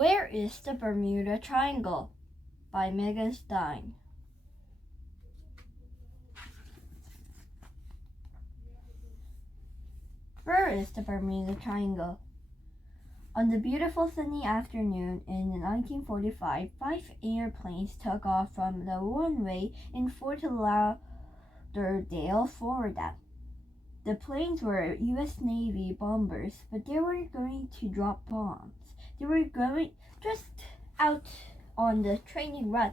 Where is the Bermuda Triangle? By Megan Stein. Where is the Bermuda Triangle? On the beautiful sunny afternoon in 1945, 5 airplanes took off from the runway in Fort Lauderdale, Florida. The planes were U.S. Navy bombers, but they weren't going to drop bombs. They were going just out on the training run.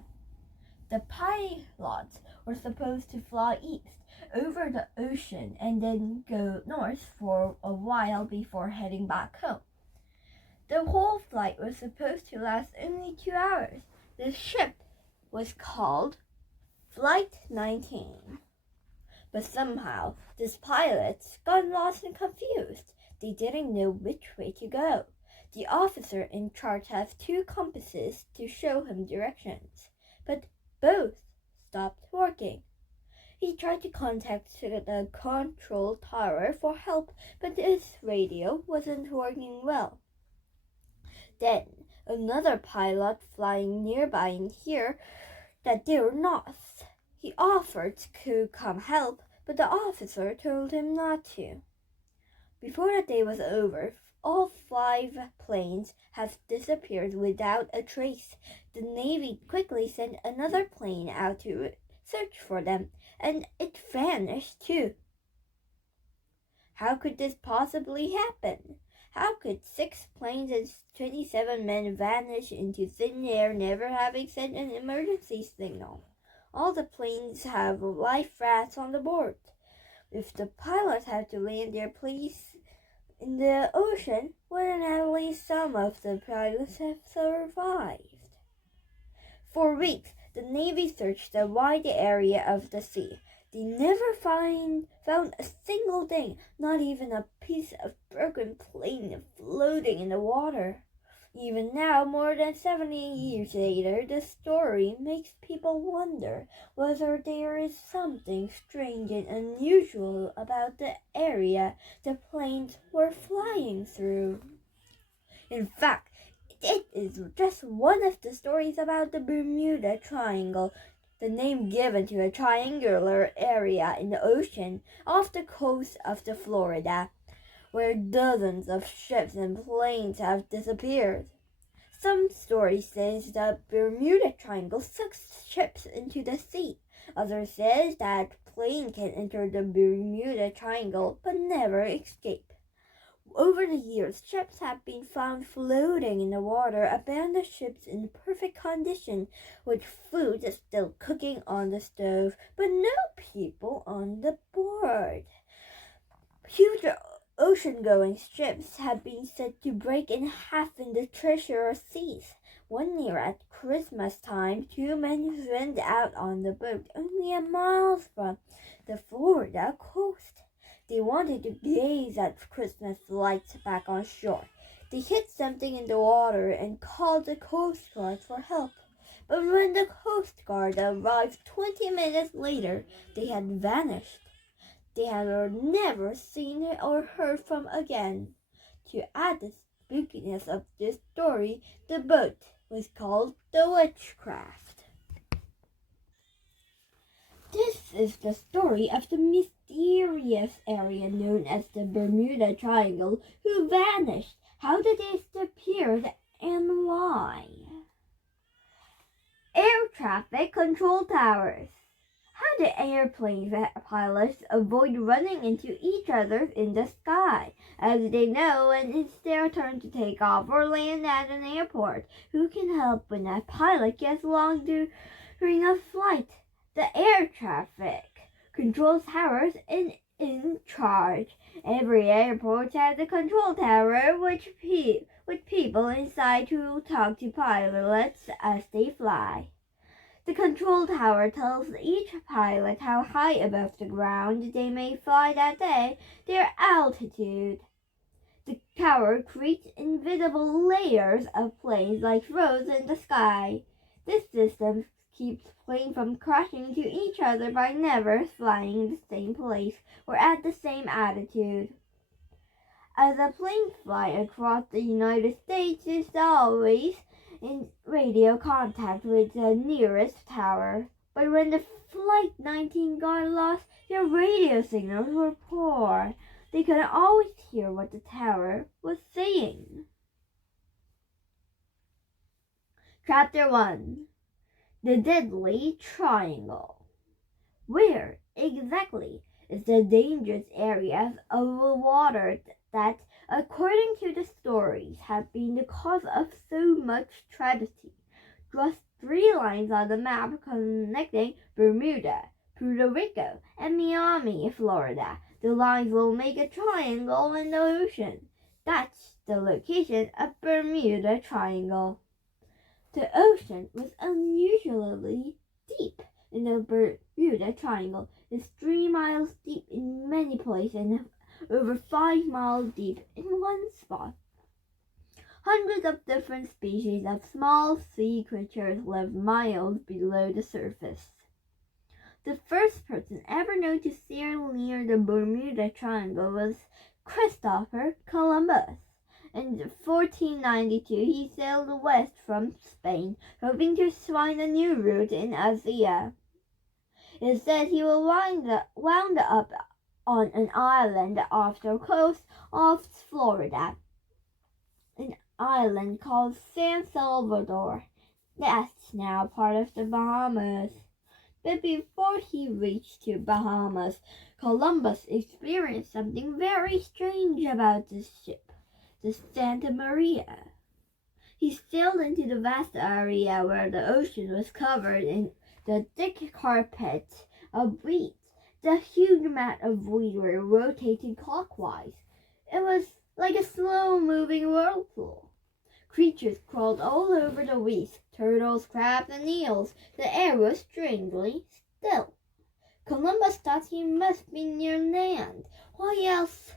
The pilots were supposed to fly east over the ocean and then go north for a while before heading back home. The whole flight was supposed to last only 2 hours. The ship was called Flight 19. But somehow, these pilots got lost and confused. They didn't know which way to go. The officer in charge had 2 compasses to show him directions, but both stopped working. He tried to contact the control tower for help, but his radio wasn't working well. Then another pilot flying nearby and heard that they were lost. He offered to come help, but the officer told him not to. Before the day was over, all 5 planes had disappeared without a trace. The Navy quickly sent another plane out to search for them, and it vanished too. How could this possibly happen? How could 6 planes and 27 men vanish into thin air, never having sent an emergency signal? All the planes have life rafts on the board. If the pilots had to land their planes in the ocean, wouldn't at least some of the pilots have survived? For weeks, the Navy searched the wide area of the sea. They never found a single thing, not even a piece of broken plane floating in the water. Even now, more than 70 years later, the story makes people wonder whether there is something strange and unusual about the area the planes were flying through. In fact, it is just one of the stories about the Bermuda Triangle, the name given to a triangular area in the ocean off the coast of Florida, where dozens of ships and planes have disappeared. Some stories say the Bermuda Triangle sucks ships into the sea. Others say that planes can enter the Bermuda Triangle but never escape. Over the years, ships have been found floating in the water, abandoned ships in perfect condition, with food still cooking on the stove, but no people on the board. Huge ocean-going ships have been said to break in half in the treacherous seas. One year at Christmas time, 2 men went out on the boat only a mile from the Florida coast. They wanted to gaze at Christmas lights back on shore. They hit something in the water and called the Coast Guard for help. But when the Coast Guard arrived 20 minutes later, they had vanished. They were never seen or heard from again. To add the spookiness of this story, the boat was called the Witchcraft. This is the story of the mysterious area known as the Bermuda Triangle. Who vanished? How did they disappear? And why? Air traffic control towers. How do airplane pilots avoid running into each other in the sky, as they know when it's their turn to take off or land at an airport? Who can help when a pilot gets lost during a flight? The air traffic control towers in charge. Every airport has a control tower with people inside to talk to pilots as they fly. The control tower tells each pilot how high above the ground they may fly that day, their altitude. The tower creates invisible layers of planes like roads in the sky. This system keeps planes from crashing into each other by never flying in the same place or at the same altitude. As the planes fly across the United States, it's always in radio contact with the nearest tower. But when the Flight 19 got lost, their radio signals were poor. They couldn't always hear what the tower was saying. Chapter 1. The Deadly Triangle. Where exactly is the dangerous areas of the water that, according to the stories, have been the cause of so much tragedy? Just 3 lines on the map connecting Bermuda, Puerto Rico, and Miami, Florida. The lines will make a triangle in the ocean. That's the location of Bermuda Triangle. The ocean was unusually deep in the Bermuda Triangle. It's 3 miles deep in many places and over 5 miles deep in one spot. Hundreds of different species of small sea creatures live miles below the surface. The first person ever known to sail near the Bermuda Triangle was Christopher Columbus. In 1492, he sailed west from Spain, hoping to find a new route in Asia. Instead, he wound up on an island off the coast of Florida, an island called San Salvador. That's now part of the Bahamas. But before he reached the Bahamas, Columbus experienced something very strange about this ship, the Santa Maria. He sailed into the vast area where the ocean was covered in the thick carpet of weeds. The huge mat of weeds were rotating clockwise. It was like a slow-moving whirlpool. Creatures crawled all over the weeds, turtles, crabs, and eels. The air was strangely still. Columbus thought he must be near land. Why else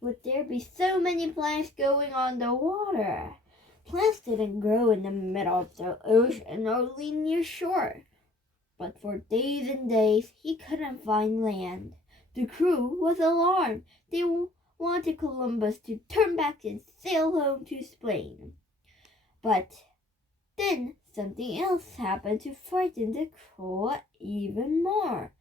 would there be so many plants growing on the water? Plants didn't grow in the middle of the ocean or near shore. But for days and days he couldn't find land. The crew was alarmed. They wanted Columbus to turn back and sail home to Spain. But then something else happened to frighten the crew even more.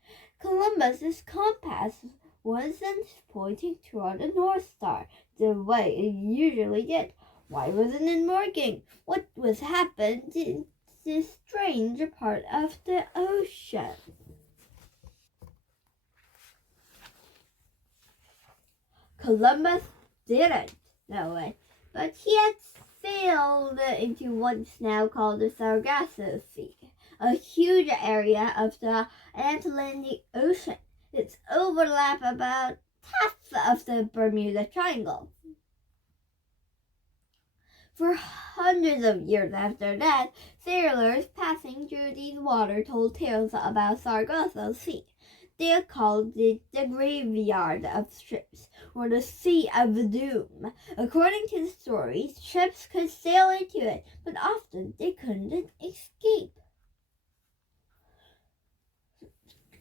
Columbus's compass wasn't pointing toward the North Star the way it usually did. Why wasn't it working? What was happening in this strange part of the ocean? Columbus didn't know it, but he had sailed into what's now called the Sargasso Sea, a huge area of the Atlantic Ocean. It's overlap about half of the Bermuda Triangle. For hundreds of years after that, sailors passing through these waters told tales about Sargasso Sea. They called it the graveyard of ships, or the Sea of Doom. According to the stories, ships could sail into it, but often they couldn't escape.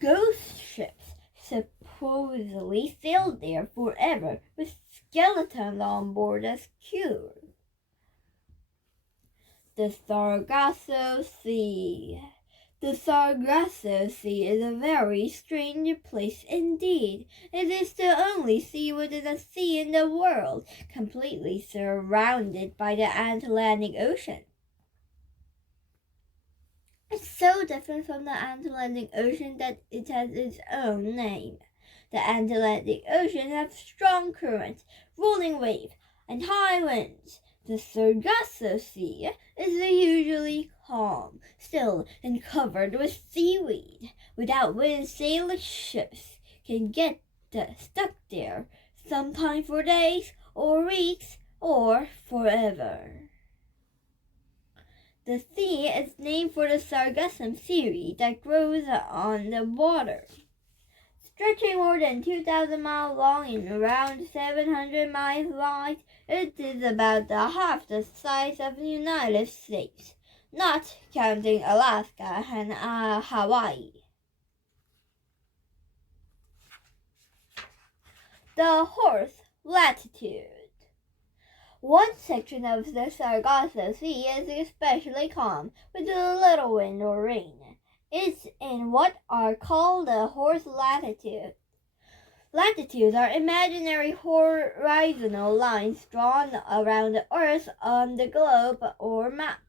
Ghost ships supposedly sailed there forever, with skeletons on board as crew. The Sargasso Sea. The Sargasso Sea is a very strange place indeed. It is the only sea within a sea in the world, completely surrounded by the Atlantic Ocean. It's so different from the Atlantic Ocean that it has its own name. The Atlantic Ocean has strong currents, rolling waves, and high winds. The Sargasso Sea is usually calm, still, and covered with seaweed. Without wind, sailing ships can get stuck there, sometimes for days, or weeks, or forever. The sea is named for the Sargassum seaweed that grows on the water. Stretching more than 2,000 miles long and around 700 miles wide, it is about half the size of the United States, not counting Alaska and Hawaii. The Horse Latitude. One section of the Sargasso Sea is especially calm, with a little wind or rain. It's in what are called the horse latitudes. Latitudes are imaginary horizontal lines drawn around the Earth on the globe or map.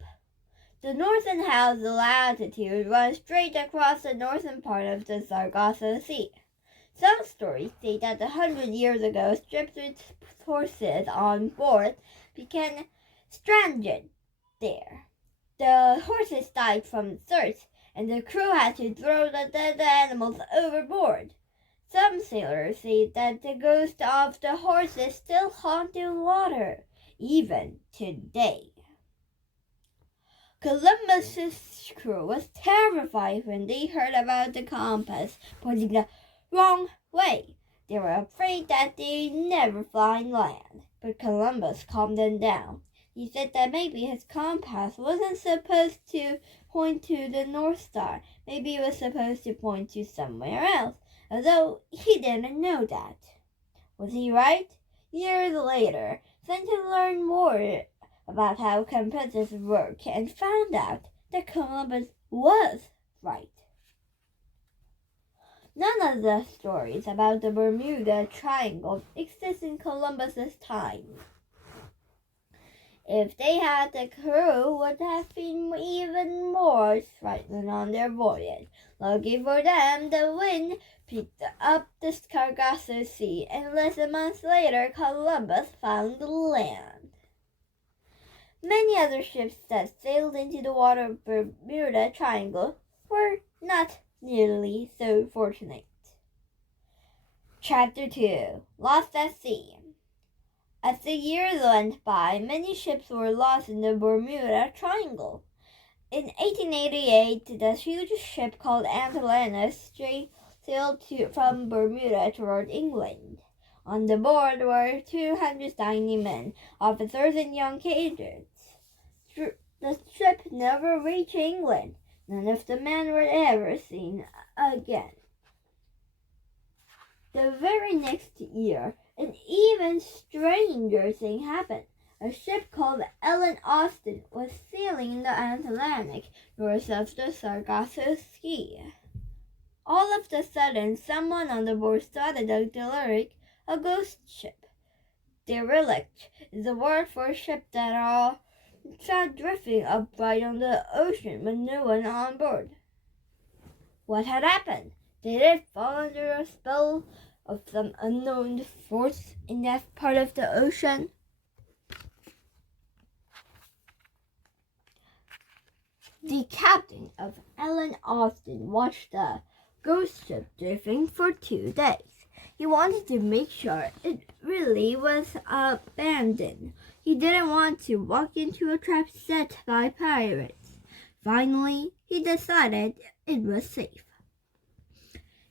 The northern half of the latitude runs straight across the northern part of the Sargasso Sea. Some stories say that 100 years ago, ships with horses on board became stranded there. The horses died from thirst, and the crew had to throw the dead animals overboard. Some sailors say that the ghosts of the horses still haunt the water, even today. Columbus's crew was terrified when they heard about the compass pointing the wrong way. They were afraid that they'd never find land, but Columbus calmed them down. He said that maybe his compass wasn't supposed to point to the North Star. Maybe it was supposed to point to somewhere else, although he didn't know that. Was he right? Years later, scientists learned more about how compasses work and found out that Columbus was right. None of the stories about the Bermuda Triangle exist in Columbus's time. If they had, the crew would have been even more frightened on their voyage. Lucky for them, the wind picked up the Sargasso Sea, and less than a month later, Columbus found land. Many other ships that sailed into the water of Bermuda Triangle were not nearly so fortunate. Chapter 2. Lost at Sea. As the years went by, many ships were lost in the Bermuda Triangle. In 1888, the huge ship called Atlantis sailed from Bermuda toward England. On the board were 290 men, officers, and young cadets. The ship never reached England. None of the men were ever seen again. The very next year, an even stranger thing happened. A ship called Ellen Austin was sailing in the Atlantic north of the Sargasso Sea. All of a sudden, someone on the board started the derelict, a ghost ship. Derelict is a word for a ship that are drifting upright on the ocean with no one on board. What had happened? Did it fall under a spell of some unknown force in that part of the ocean? The captain of Ellen Austin watched the ghost ship drifting for 2 days. He wanted to make sure it really was abandoned. He didn't want to walk into a trap set by pirates. Finally, he decided it was safe.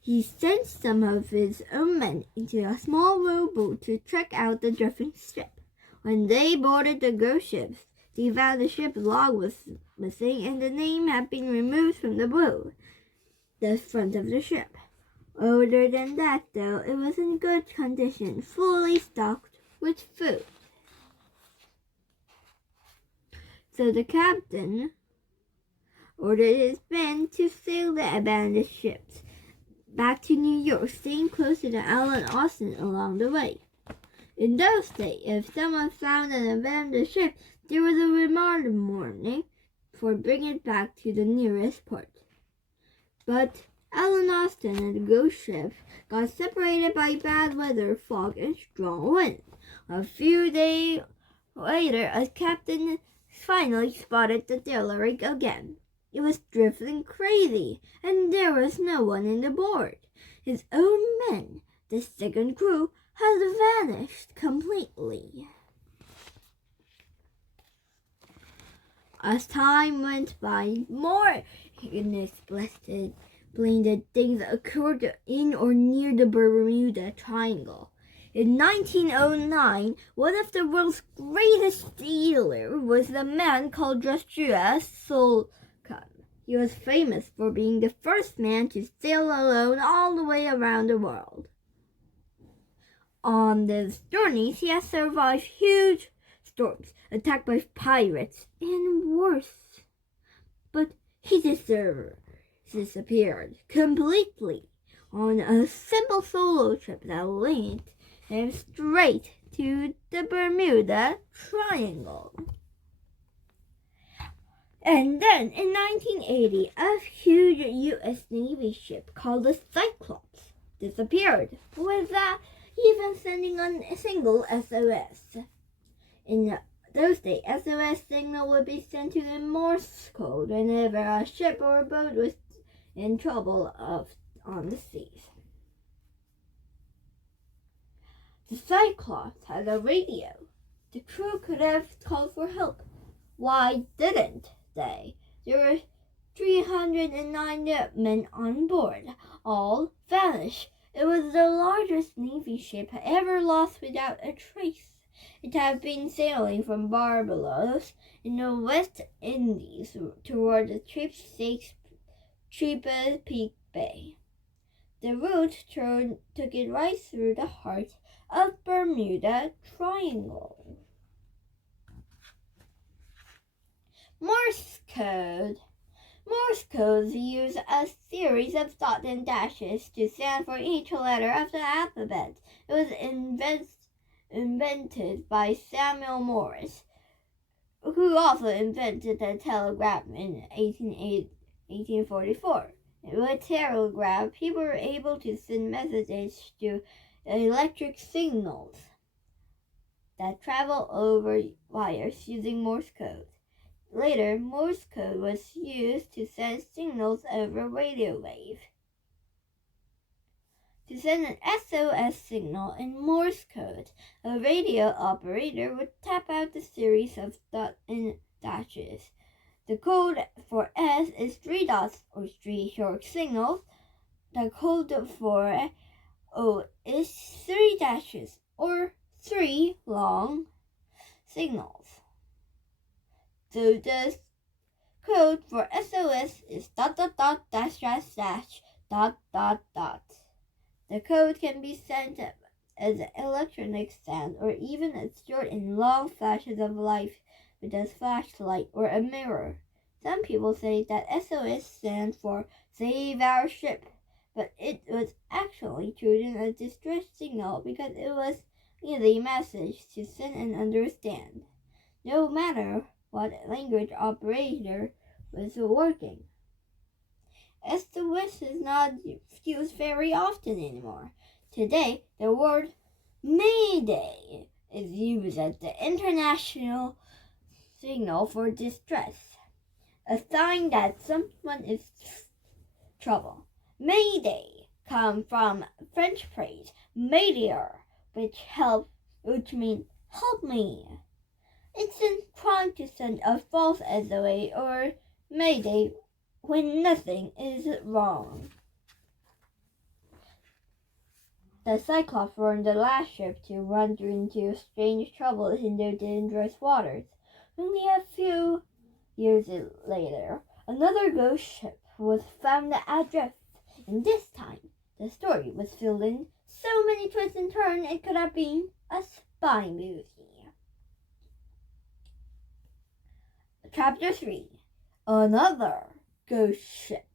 He sent some of his own men into a small rowboat to check out the drifting ship. When they boarded the ghost ship, they found the ship's log was missing and the name had been removed from the boat, the front of the ship. Other than that, though, it was in good condition, fully stocked with food. So the captain ordered his men to sail the abandoned ships back to New York, staying close to the Ellen Austin along the way. In those days, if someone found an abandoned ship, there was a reward warning for bringing it back to the nearest port. But Ellen Austin and the ghost ship got separated by bad weather, fog, and strong wind. A few days later, a captain finally spotted the derelict again. It was drifting crazy, and there was no one in the board. His own men, the second crew, had vanished completely. As time went by, more unexplained things occurred in or near the Bermuda Triangle. In 1909, one of the world's greatest sailors was a man called Joshua Solomon. He was famous for being the first man to sail alone all the way around the world. On these journeys, he has survived huge storms, attacked by pirates, and worse. But he disappeared completely on a simple solo trip that linked him straight to the Bermuda Triangle. And then, in 1980, a huge U.S. Navy ship called the Cyclops disappeared without even sending a single SOS. In those days, SOS signal would be sent to the Morse code whenever a ship or a boat was in trouble on the seas. The Cyclops had a radio. The crew could have called for help. Why didn't they? There were 309 men on board. All vanished. It was the largest Navy ship ever lost without a trace. It had been sailing from Barbados in the West Indies toward the Chesapeake Bay. The route took it right through the heart of Bermuda Triangle. Morse code. Morse codes use a series of dots and dashes to stand for each letter of the alphabet. It was invented by Samuel Morse, who also invented the telegraph in 1844. With telegraph, people were able to send messages to electric signals that travel over wires using Morse code. Later, Morse code was used to send signals over radio wave. To send an SOS signal in Morse code, a radio operator would tap out the series of dots and dashes. The code for S is 3 dots or 3 short signals. The code for O is 3 dashes or 3 long signals. So the code for SOS is ... The code can be sent as an electronic sound or even stored in long flashes of light with a flashlight or a mirror. Some people say that SOS stands for Save Our Ship, but it was actually chosen a distress signal because it was an easy message to send and understand, no matter what language operator was working. SOS is not used very often anymore. Today, the word Mayday is used as the international signal for distress, a sign that someone is in trouble. Mayday comes from French phrase "Maidier," which means "help me." It's a crime to send a false SOS or Mayday when nothing is wrong. The Cyclops were the last ship to run into strange trouble in the dangerous waters. Only a few years later, another ghost ship was found adrift, and this time the story was filled in so many twists and turns it could have been a spy movie. Chapter 3. Another ghost ship.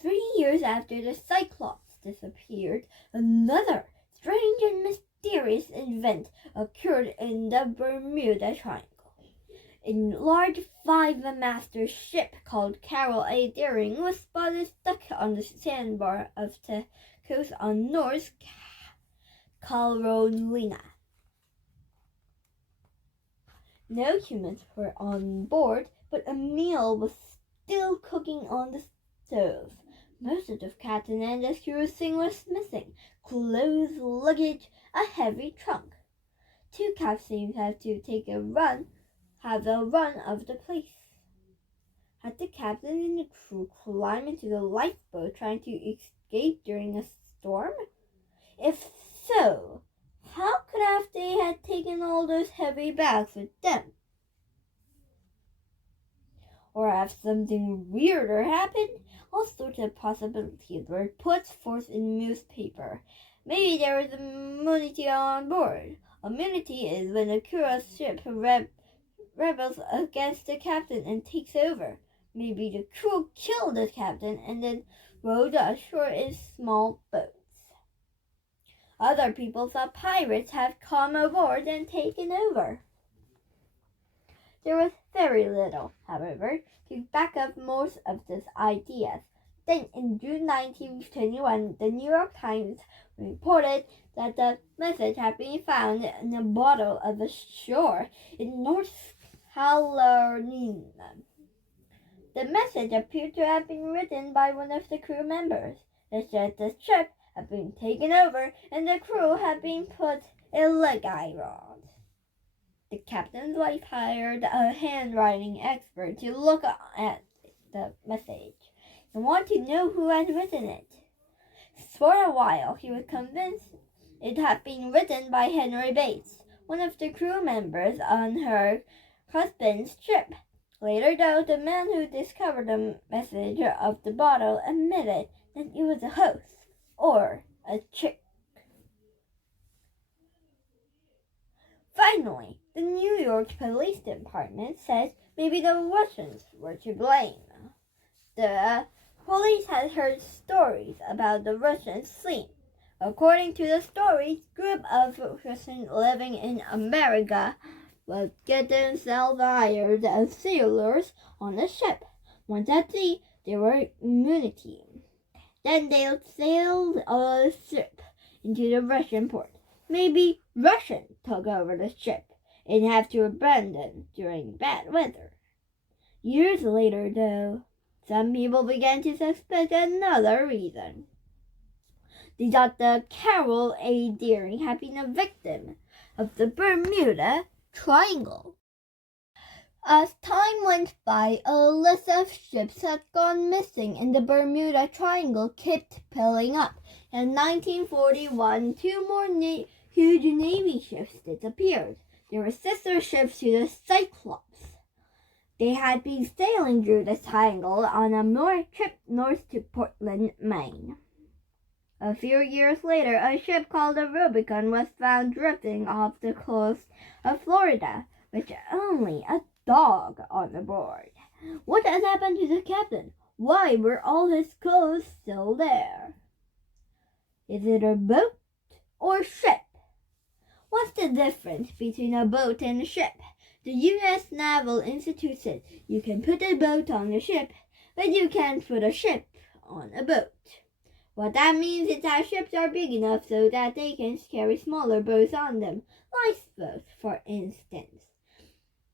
3 years after the Cyclops disappeared, another strange and mysterious event occurred in the Bermuda Triangle. A large 5-master ship called Carol A. Deering was spotted stuck on the sandbar of the coast on North Carolina. No humans were on board, but a meal was still cooking on the stove. Most of the captain and the crew's things was missing: clothes, luggage, a heavy trunk. 2 captains had to have a run of the place. Had the captain and the crew climb into the lifeboat trying to escape during a storm? If so, how could they have taken all those heavy bags with them? Or have something weirder happened? All sorts of possibilities were put forth in newspaper. Maybe there was a monitor on board. Immunity is when a crew's ship rebels against the captain and takes over. Maybe the crew killed the captain and then rowed ashore in small boats. Other people thought pirates had come aboard and taken over. There was very little, however, to back up most of these ideas. Then, in June 1921, the New York Times reported that the message had been found in a bottle of ashore in North Carolina. The message appeared to have been written by one of the crew members. It said the ship had been taken over and the crew had been put in leg irons. The captain's wife hired a handwriting expert to look at the message and want to know who had written it. For a while, he was convinced it had been written by Henry Bates, one of the crew members on her husband's ship. Later, though, the man who discovered the message of the bottle admitted that it was a hoax or a trick. Finally, the New York Police Department says maybe the Russians were to blame. The police had heard stories about the Russians' fleet. According to the stories, a group of Russians living in America would get themselves hired as sailors on a ship. Once at sea, they were immunity. Then they'll sail a ship into the Russian port. Maybe Russians took over the ship and have to abandon during bad weather. Years later, though, some people began to suspect another reason. They thought the Carol A. Deering had been a victim of the Bermuda Triangle. As time went by, a list of ships had gone missing and the Bermuda Triangle kept piling up. In 1941, two more huge Navy ships disappeared. They were sister ships to the Cyclops. They had been sailing through the triangle on a trip north to Portland, Maine. A few years later, a ship called the Rubicon was found drifting off the coast of Florida, with only a dog on board. What had happened to the captain? Why were all his clothes still there? Is it a boat or ship? What's the difference between a boat and a ship? The U.S. Naval Institute said you can put a boat on a ship, but you can't put a ship on a boat. What that means is that ships are big enough so that they can carry smaller boats on them, lifeboats, for instance.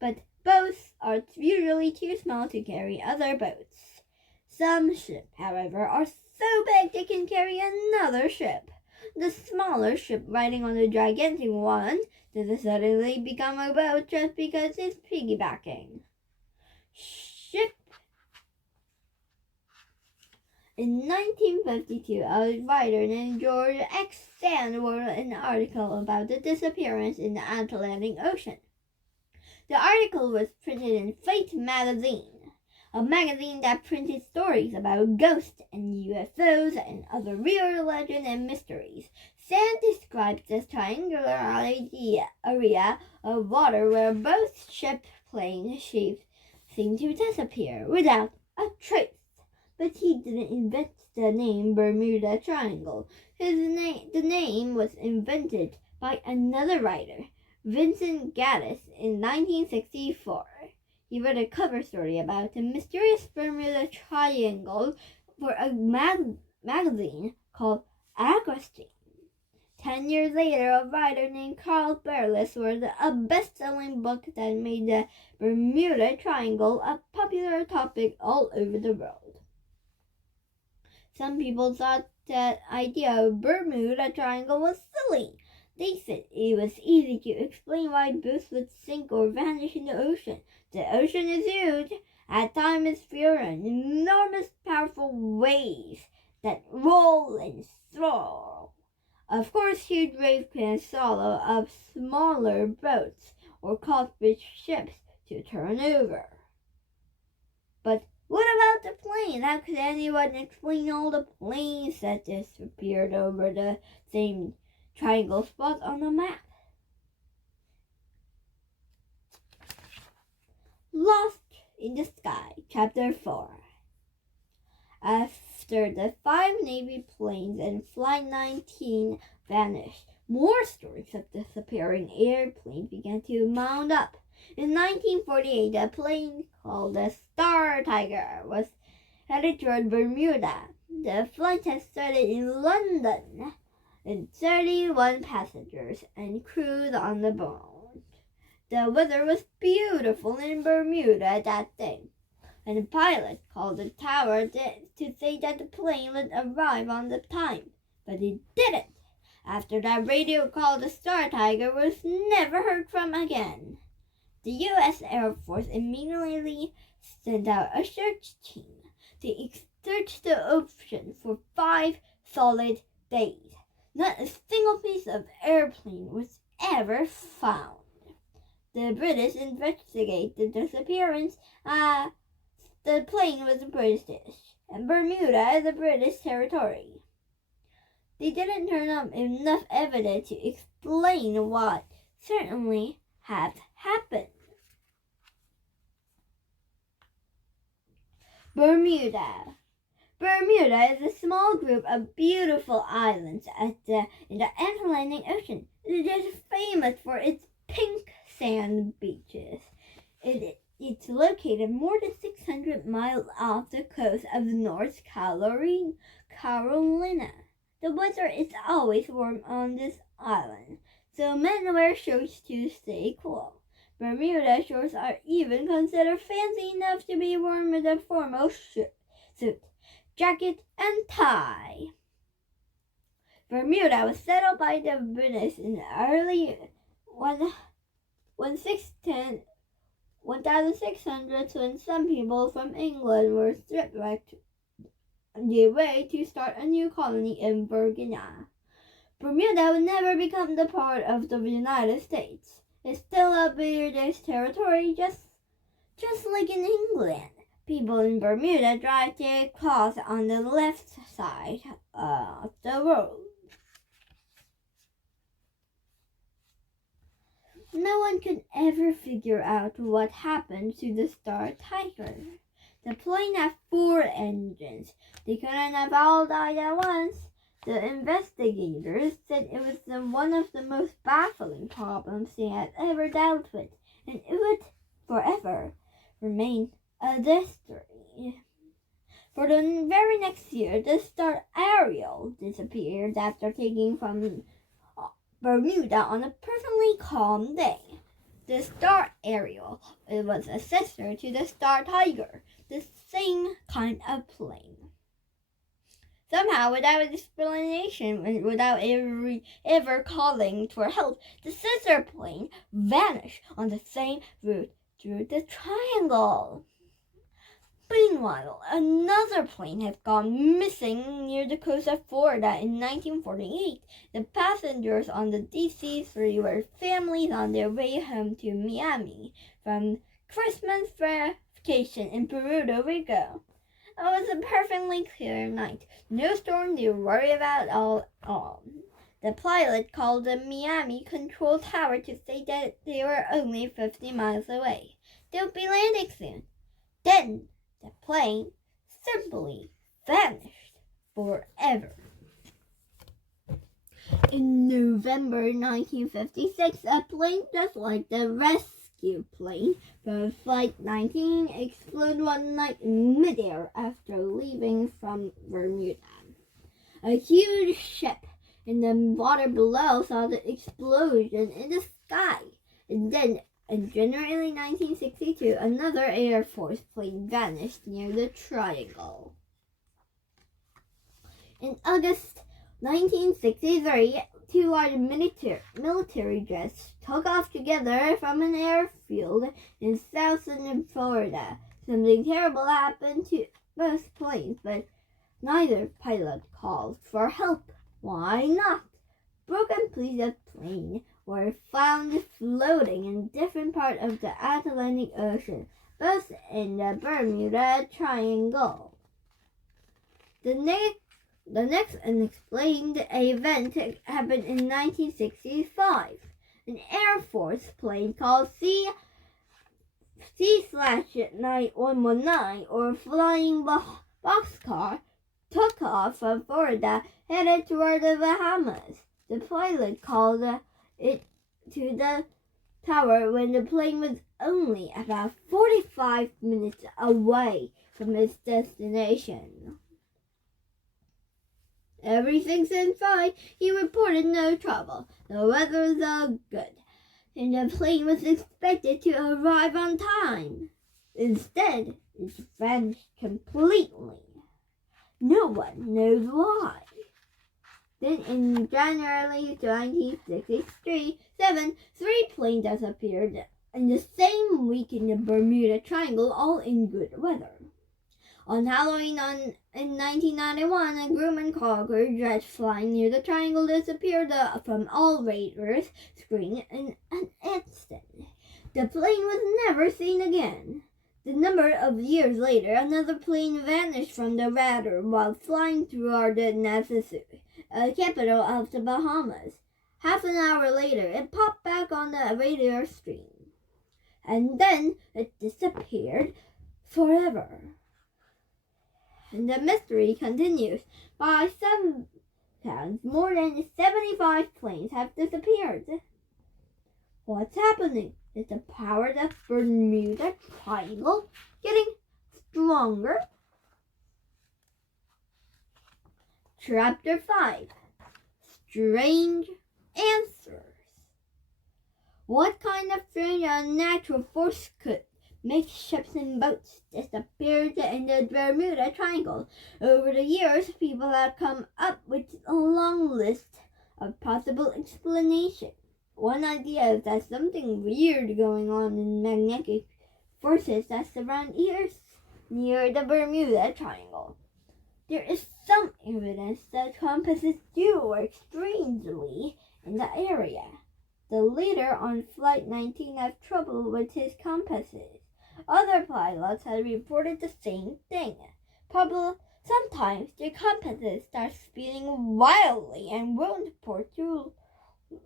But boats are usually too small to carry other boats. Some ships, however, are so big they can carry another ship. The smaller ship riding on the gigantic one doesn't suddenly become a boat just because it's piggybacking. In 1952, a writer named George X. Sand wrote an article about the disappearance in the Atlantic Ocean. The article was printed in Fate magazine, a magazine that printed stories about ghosts and UFOs and other real legends and mysteries. Sand describes this triangular area of water where both ship-plane shapes seem to disappear without a trace. But he didn't invent the name Bermuda Triangle. The name was invented by another writer, Vincent Gaddis, in 1964. He wrote a cover story about the mysterious Bermuda Triangle for a magazine called Agustin. 10 years later, a writer named Carl Burles wrote a best-selling book that made the Bermuda Triangle a popular topic all over the world. Some people thought that idea of Bermuda Triangle was silly. They said it was easy to explain why boats would sink or vanish in the ocean. The ocean is huge. At times it's filled with enormous, powerful waves that roll and swirl. Of course, huge waves can swallow up smaller boats or cause big ships to turn over. But what about the planes? How could anyone explain all the planes that disappeared over the same triangle spot on the map? Lost in the Sky, Chapter 4. After the 5 Navy planes and Flight 19 vanished, more stories of disappearing airplanes began to mount up. In 1948, a plane called the Star Tiger was headed toward Bermuda. The flight had started in London, and 31 passengers and crews on the boat. The weather was beautiful in Bermuda that day, and the pilot called the tower to say that the plane would arrive on the time, but it didn't. After that radio call, the Star Tiger was never heard from again. The U.S. Air Force immediately sent out a search team to search the ocean for 5 solid days. Not a single piece of airplane was ever found. The British investigated the disappearance. The plane was British, and Bermuda is a British territory. They didn't turn up enough evidence to explain what certainly had happened. Bermuda. Bermuda is a small group of beautiful islands in the Atlantic Ocean. It is famous for its pink sand beaches. It's located more than 600 miles off the coast of North Carolina. The weather is always warm on this island, so men wear shorts to stay cool. Bermuda shorts are even considered fancy enough to be worn with a formal suit, jacket, and tie. Bermuda was settled by the British in the early 1600s when some people from England were shipwrecked the way to start a new colony in Bermuda. Bermuda would never become the part of the United States. It's still a British territory, just like in England. People in Bermuda drive their cars on the left side of the road. No one could ever figure out what happened to the Star Tiger. The plane had 4 engines. They couldn't have all died at once. The investigators said it was one of the most baffling problems they had ever dealt with, and it would forever remain a mystery. For the very next year, the Star Ariel disappeared after taking from Bermuda on a perfectly calm day. The Star Ariel was a sister to the Star Tiger, the same kind of plane. Somehow, without explanation, without ever calling for help, the sister plane vanished on the same route through the triangle. Meanwhile, another plane had gone missing near the coast of Florida in 1948. The passengers on the DC-3 were families on their way home to Miami from Christmas vacation in Puerto Rico. It was a perfectly clear night. No storm to worry about at all. The pilot called the Miami control tower to say that they were only 50 miles away. They'll be landing soon. Then the plane simply vanished forever. In November 1956, a plane just like the rescue plane from Flight 19 exploded one night in midair after leaving from Bermuda. A huge ship in the water below saw the explosion in the sky, and then in January 1962, another Air Force plane vanished near the triangle. In August 1963, 2 large military jets took off together from an airfield in southern Florida. Something terrible happened to both planes, but neither pilot called for help. Why not? Broken pieces of plane were found floating in different parts of the Atlantic Ocean, both in the Bermuda Triangle. The next unexplained event happened in 1965. An Air Force plane called C/9119 or flying boxcar took off from Florida, headed toward the Bahamas. The pilot called it to the tower when the plane was only about 45 minutes away from its destination. "Everything seemed fine," he reported. "No trouble. The weather's all good." And the plane was expected to arrive on time. Instead, it vanished completely. No one knows why. Then in January 1963, three planes disappeared in the same week in the Bermuda Triangle, all in good weather. On Halloween in 1991, a Grumman Cargo jet flying near the triangle disappeared from all radar screen in an instant. The plane was never seen again. A number of years later, another plane vanished from the radar while flying toward the Nassau, capital of the Bahamas. Half an hour later, it popped back on the radar screen. And then it disappeared forever. And the mystery continues. By some counts, more than 75 planes have disappeared. What's happening? Is the power of the Bermuda Triangle getting stronger? Chapter 5. Strange Answers. What kind of strange unnatural force could make ships and boats disappear in the Bermuda Triangle? Over the years, people have come up with a long list of possible explanations. One idea is that something weird going on in magnetic forces that surround Earth near the Bermuda Triangle. There is some evidence that compasses do work strangely in the area. The leader on Flight 19 had trouble with his compasses. Other pilots have reported the same thing. Sometimes their compasses start spinning wildly and won't point true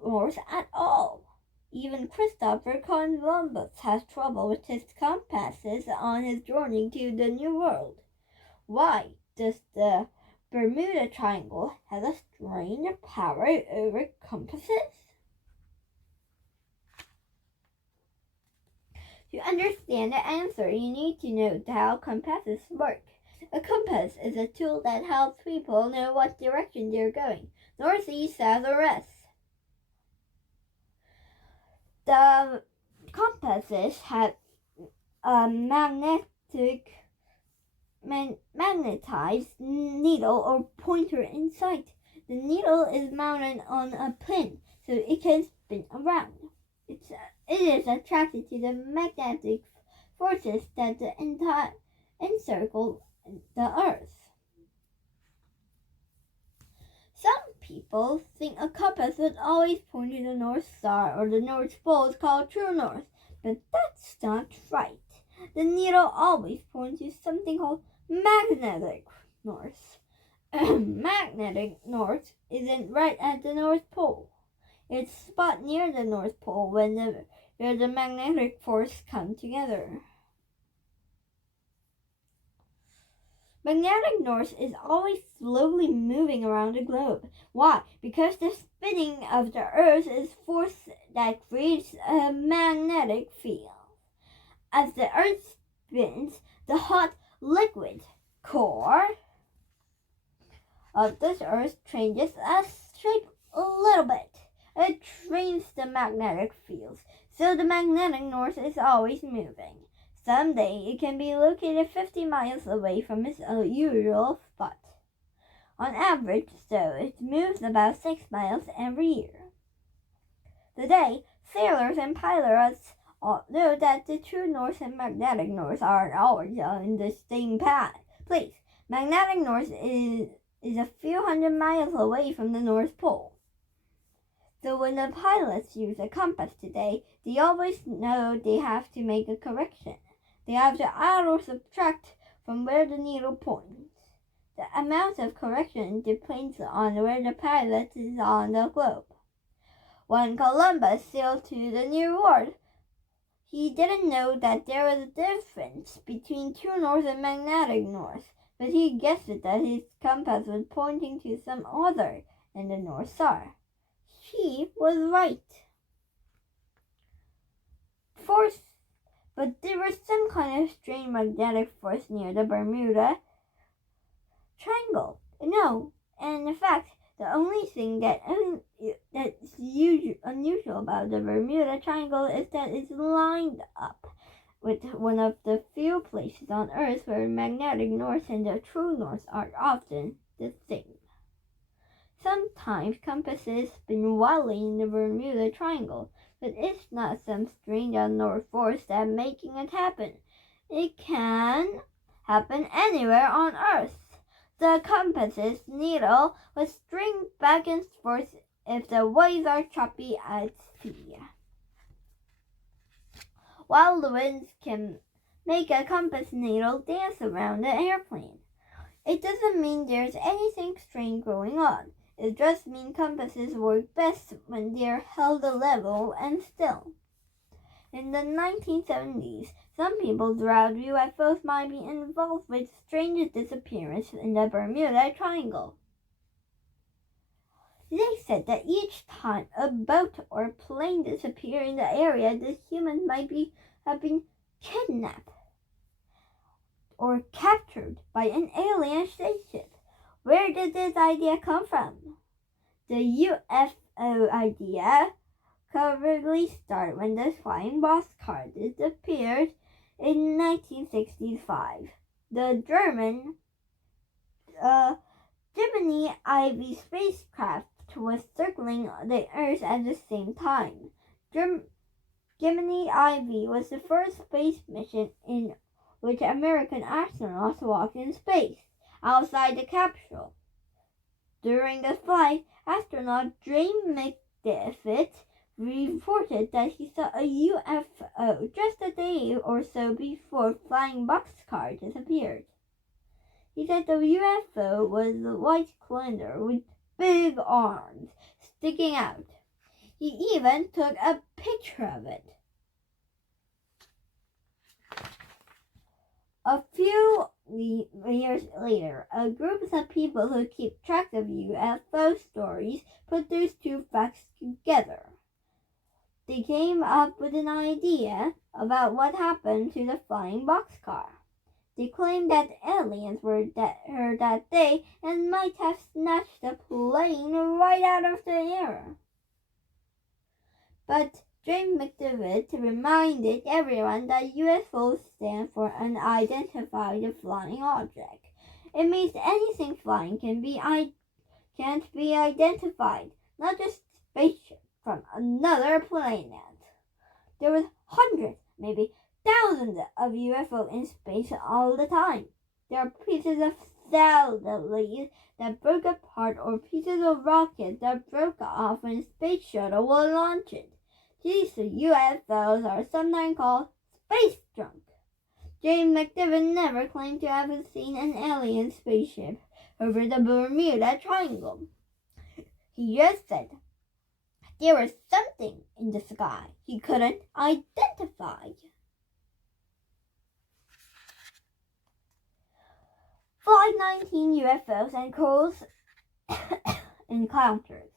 north at all. Even Christopher Columbus has trouble with his compasses on his journey to the New World. Why does the Bermuda Triangle have a strange power over compasses? To understand the answer, you need to know how compasses work. A compass is a tool that helps people know what direction they're going, north, east, south, or west. The compasses have a magnetized needle or pointer inside. The needle is mounted on a pin so it can spin around. It is attracted to the magnetic forces that encircle the Earth. Some people think a compass would always point to the North Star or the North Pole is called true north, but that's not right. The needle always points to something called magnetic north. Magnetic north isn't right at the North Pole. It's a spot near the North Pole where the magnetic force come together. Magnetic north is always slowly moving around the globe. Why? Because the spinning of the Earth is force that creates a magnetic field. As the Earth spins, the hot liquid core of this Earth changes its shape a little bit. It trains the magnetic fields, so the magnetic north is always moving. Someday it can be located 50 miles away from its usual spot. On average, so it moves about 6 miles every year. Today, sailors and pilots know that the true north and magnetic north aren't always in the same place. Magnetic north is a few hundred miles away from the North Pole. So when the pilots use a compass today, they always know they have to make a correction. They have to add or subtract from where the needle points. The amount of correction depends on where the pilot is on the globe. When Columbus sailed to the New World, He didn't know that there was a difference between true north and magnetic north, but he guessed that his compass was pointing to some other than the North Star. He was right. Force, but there was some kind of strange magnetic force near the Bermuda Triangle. No, and in fact, the only thing that's unusual about the Bermuda Triangle is that it's lined up with one of the few places on Earth where magnetic north and the true north are often the same. Sometimes compasses spin wildly in the Bermuda Triangle, but it's not some strange unknown force that's making it happen. It can happen anywhere on Earth. The compass's needle will swing back and forth if the waves are choppy at sea. While the winds can make a compass needle dance around the airplane. It doesn't mean there's anything strange going on. It just means compasses work best when they're held level and still. In the 1970s, some people thought UFOs might be involved with strange disappearances in the Bermuda Triangle. They said that each time a boat or plane disappeared in the area, the humans might have been kidnapped or captured by an alien spaceship. Where did this idea come from? The UFO idea covertly started when the flying boxcar disappeared in 1965. The German Gemini IV spacecraft was circling the Earth at the same time. Gemini IV was the first space mission in which American astronauts walked in space outside the capsule. During the flight, astronaut James McDivitt reported that he saw a UFO just a day or so before flying boxcar disappeared. He said the UFO was a white cylinder with big arms sticking out. He even took a picture of it. A few years later, a group of people who keep track of UFO stories put those two facts together. They came up with an idea about what happened to the flying boxcar. They claimed that aliens were here that day and might have snatched the plane right out of the air. But James McDivitt reminded everyone that UFOs stand for unidentified flying object. It means anything flying can't be identified, not just spaceship from another planet. There was hundreds, maybe thousands of UFO in space all the time. There are pieces of satellites that broke apart or pieces of rockets that broke off when space shuttle was launched. These UFOs are sometimes called space junk. James McDivitt never claimed to have seen an alien spaceship over the Bermuda Triangle. He just said there was something in the sky he couldn't identify. Flight 19 UFOs and close encounters.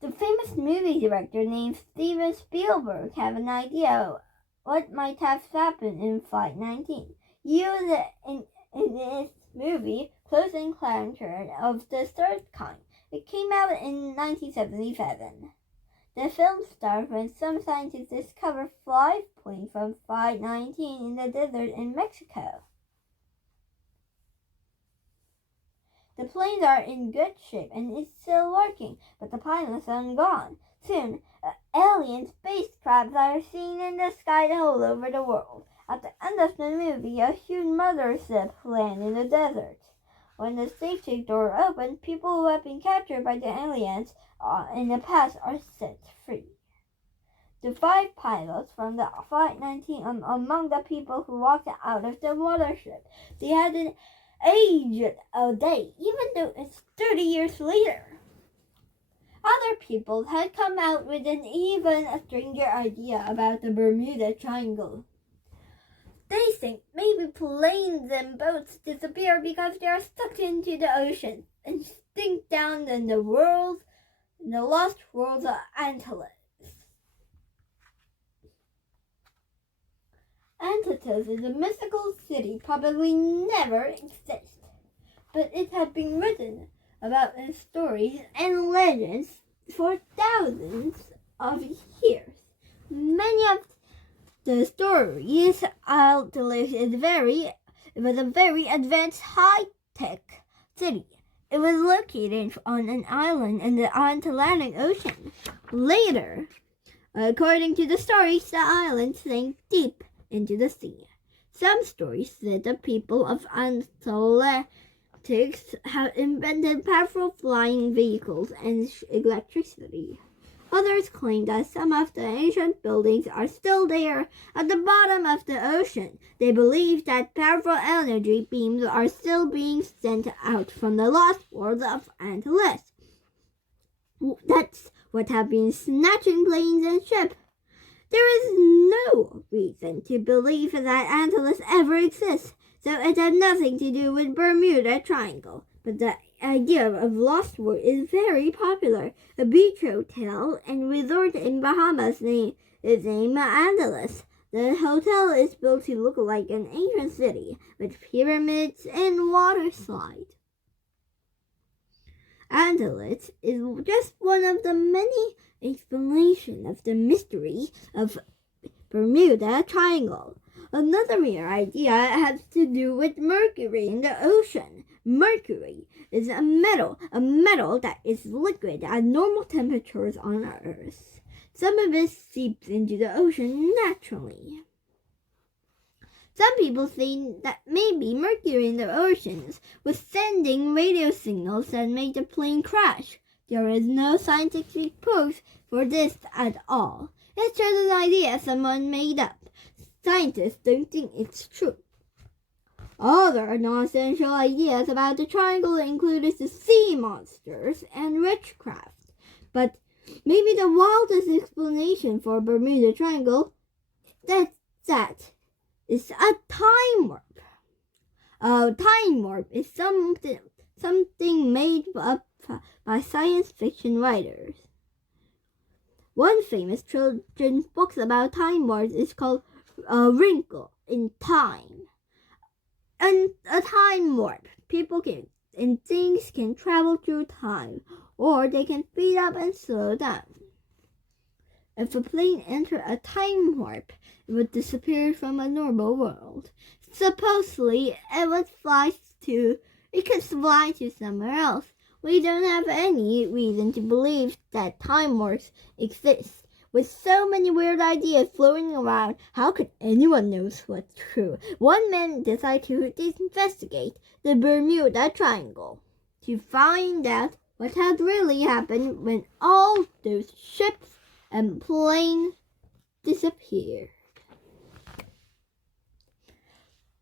The famous movie director named Steven Spielberg had an idea what might have happened in Flight 19. He used in his movie Close Encounter of the Third Kind. It came out in 1977. The film starts when some scientists discover 5 planes from Flight 19 in the desert in Mexico. The planes are in good shape and it's still working, but the pilots are gone. Soon, alien spacecrafts are seen in the sky all over the world. At the end of the movie, a huge mothership lands in the desert. When the safety door opens, people who have been captured by the aliens in the past are set free. The 5 pilots from the Flight 19 are among the people who walked out of the mothership. They hadn't aged a day, even though it's 30 years later. Other people had come out with an even stranger idea about the Bermuda Triangle. They think maybe planes and boats disappear because they are sucked into the ocean and sink down in the lost world of Antilles. Antitos is a mystical city probably never existed, but it had been written about in stories and legends for thousands of years. Many of the stories Antilles was a very advanced high-tech city. It was located on an island in the Atlantic Ocean. Later, according to the stories, the island sank deep into the sea. Some stories said the people of Antilles have invented powerful flying vehicles and electricity. Others claim that some of the ancient buildings are still there at the bottom of the ocean. They believe that powerful energy beams are still being sent out from the lost world of Antilles. That's what have been snatching planes and ships. There is no reason to believe that Antilles ever exists, so it has nothing to do with Bermuda Triangle. But the idea of lost world is very popular. A beach hotel and resort in Bahamas is named Antilles. The hotel is built to look like an ancient city with pyramids and water slides. Antilles is just one of the many explanations of the mystery of Bermuda Triangle. Another mere idea has to do with mercury in the ocean. Mercury is a metal that is liquid at normal temperatures on Earth. Some of it seeps into the ocean naturally. Some people think that maybe mercury in the oceans was sending radio signals that made the plane crash. There is no scientific proof for this at all. It's just an idea someone made up. Scientists don't think it's true. Other non-essential ideas about the triangle included the sea monsters and witchcraft. But maybe the wildest explanation for Bermuda Triangle that is a time warp. A time warp is something made up by science fiction writers. One famous children's book about time warps is called A Wrinkle in Time. And a time warp, people and things can travel through time, or they can speed up and slow down. If a plane entered a time warp, it would disappear from a normal world. Supposedly, it could fly to somewhere else. We don't have any reason to believe that time warps exist. With so many weird ideas floating around, how could anyone know what's true? One man decided to investigate the Bermuda Triangle to find out what had really happened when all those ships and planes disappeared.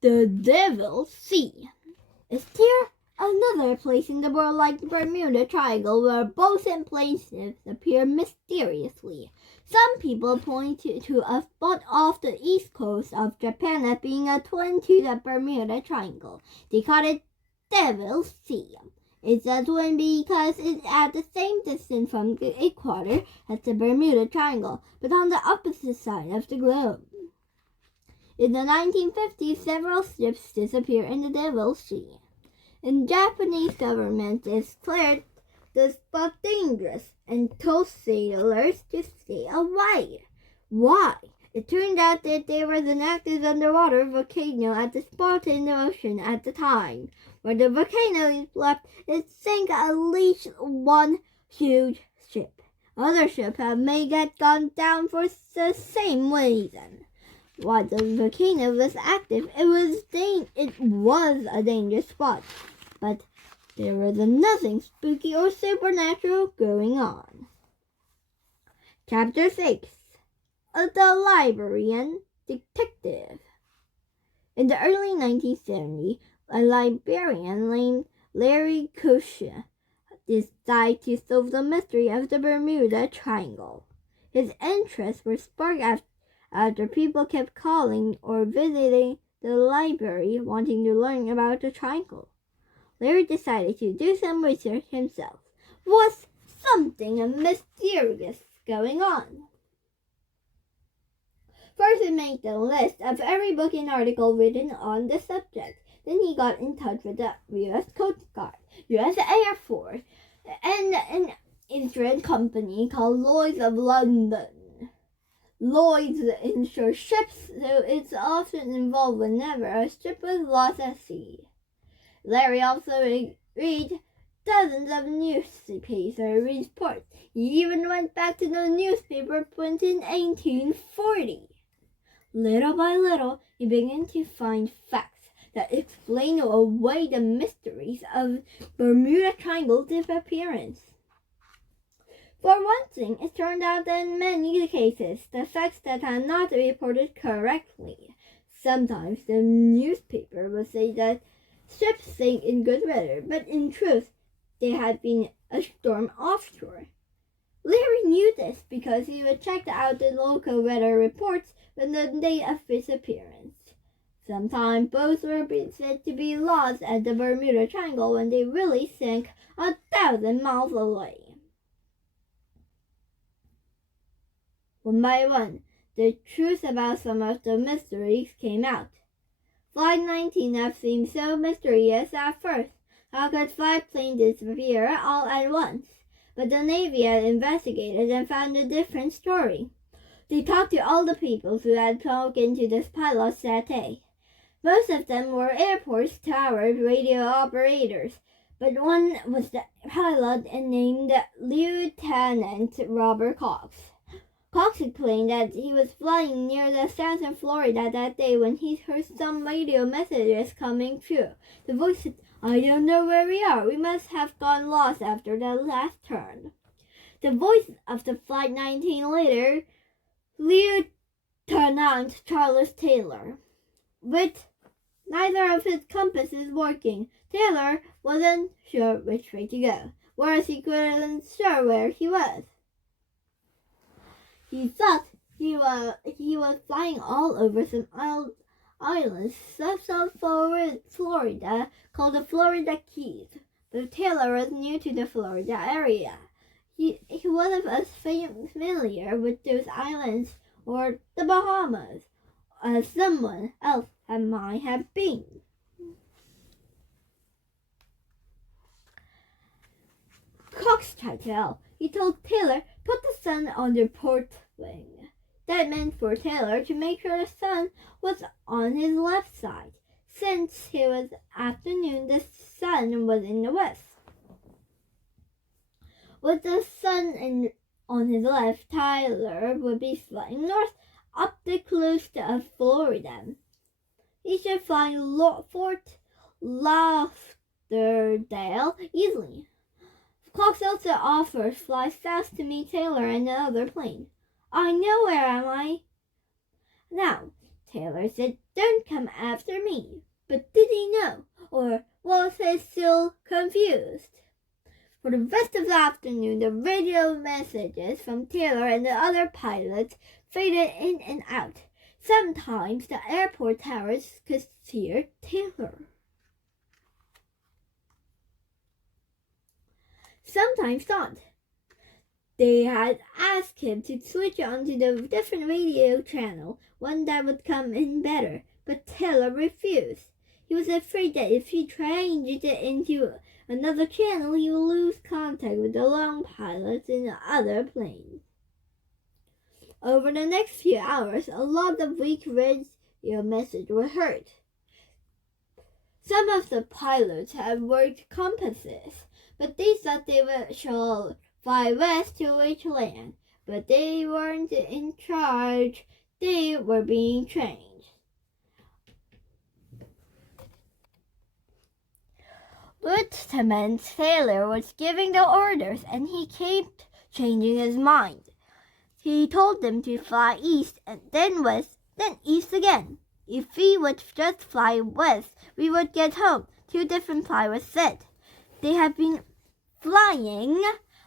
The Devil's Sea. Is there another place in the world like the Bermuda Triangle where boats and planes disappear mysteriously? Some people point to a spot off the east coast of Japan as being a twin to the Bermuda Triangle. They call it Devil's Sea. It's a twin because it's at the same distance from the equator as the Bermuda Triangle, but on the opposite side of the globe. In the 1950s, several ships disappeared in the Devil's Sea. The Japanese government declared the spot dangerous and told sailors to stay away. Why? It turned out that there was an active underwater volcano at the spot in the ocean at the time. Where the volcano left, it sank at least one huge ship. Other ships may have gone down for the same reason. While the volcano was active, it was a dangerous spot. But there was nothing spooky or supernatural going on. Chapter 6. The Liberian Detective. In the early 1970s, a Liberian named Larry Koshia decided to solve the mystery of the Bermuda Triangle. His interests were sparked after people kept calling or visiting the library wanting to learn about the triangle. Larry decided to do some research himself. Was something mysterious going on? First, he made a list of every book and article written on the subject. Then he got in touch with the U.S. Coast Guard, U.S. Air Force, and an insurance company called Lloyd's of London. Lloyd's insures ships, so it's often involved whenever a ship was lost at sea. Larry also read dozens of newspaper reports. He even went back to the newspaper print in 1840. Little by little, he began to find facts that explain away the mysteries of Bermuda Triangle disappearance. For one thing, it turned out that in many cases, the facts that are not reported correctly. Sometimes the newspaper will say that ships sank in good weather, but in truth, there had been a storm offshore. Larry knew this because he would check out the local weather reports on the day of his appearance. Sometimes boats were said to be lost at the Bermuda Triangle when they really sank 1,000 miles away. One by one, the truth about some of the mysteries came out. Flight 19F seemed so mysterious at first. How could 5 planes disappear all at once? But the Navy had investigated and found a different story. They talked to all the people who had spoken to the pilots that day. Most of them were airport tower radio operators, but one was the pilot named Lieutenant Robert Cox. Cox explained that he was flying near the Southern Florida that day when he heard some radio messages coming through. The voice said, "I don't know where we are. We must have gone lost after the last turn." The voice of the Flight 19 leader, Lieutenant Charles Taylor. With neither of his compasses working, Taylor wasn't sure which way to go, whereas he wasn't sure where he was. He thought he was flying all over some islands south of Florida called the Florida Keys, but Taylor was new to the Florida area. He wasn't as familiar with those islands or the Bahamas as someone else might have been. Cox tried to help. He told Taylor, "Put the sun on your port wing." That meant for Taylor to make sure the sun was on his left side. Since it was afternoon, the sun was in the west. With the sun on his left, Taylor would be flying north up the coast of Florida. He should find Fort Lauderdale easily. Cox also offered fly south to meet Taylor and the other plane. "I know where am I now," Taylor said. "Don't come after me." But did he know, or was he still confused? For the rest of the afternoon, the radio messages from Taylor and the other pilots faded in and out. Sometimes the airport towers could hear Taylor. Sometimes not. They had asked him to switch on to the different radio channel, one that would come in better, but Taylor refused. He was afraid that if he changed it into another channel, he would lose contact with the lone pilots in the other planes. Over the next few hours, a lot of weak radio messages were heard. Some of the pilots had worked compasses, but they thought they should fly west to reach land. But they weren't in charge. They were being trained. Lieutenant Taylor was giving the orders, and he kept changing his mind. He told them to fly east, and then west, then east again. If we would just fly west, we would get home. 2 different pilots said. They had been flying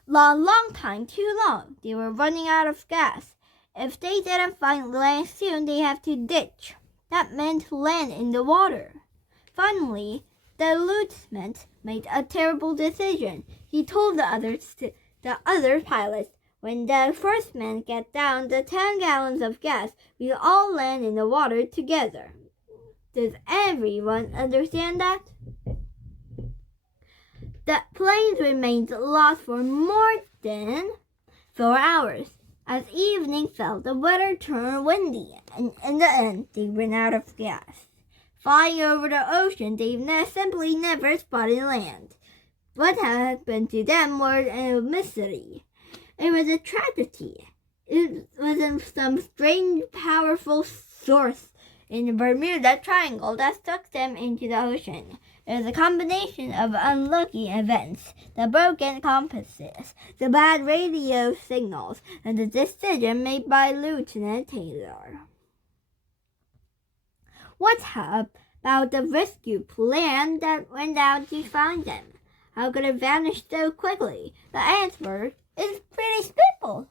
long time too long. They were running out of gas. If they didn't find land soon, they have to ditch. That meant land in the water. Finally, the lieutenant made a terrible decision. He told the other pilots, when the first man gets down the 10 gallons of gas, we all land in the water together. Does everyone understand that? The planes remained lost for more than 4 hours. As evening fell, the weather turned windy, and in the end, they ran out of gas. Flying over the ocean, they simply never spotted land. What happened to them was a mystery. It was a tragedy. It wasn't some strange, powerful source in the Bermuda Triangle that sucked them into the ocean. It was a combination of unlucky events, the broken compasses, the bad radio signals, and the decision made by Lieutenant Taylor. What about the rescue plan that went out to find them? How could it vanish so quickly? The answer is pretty simple.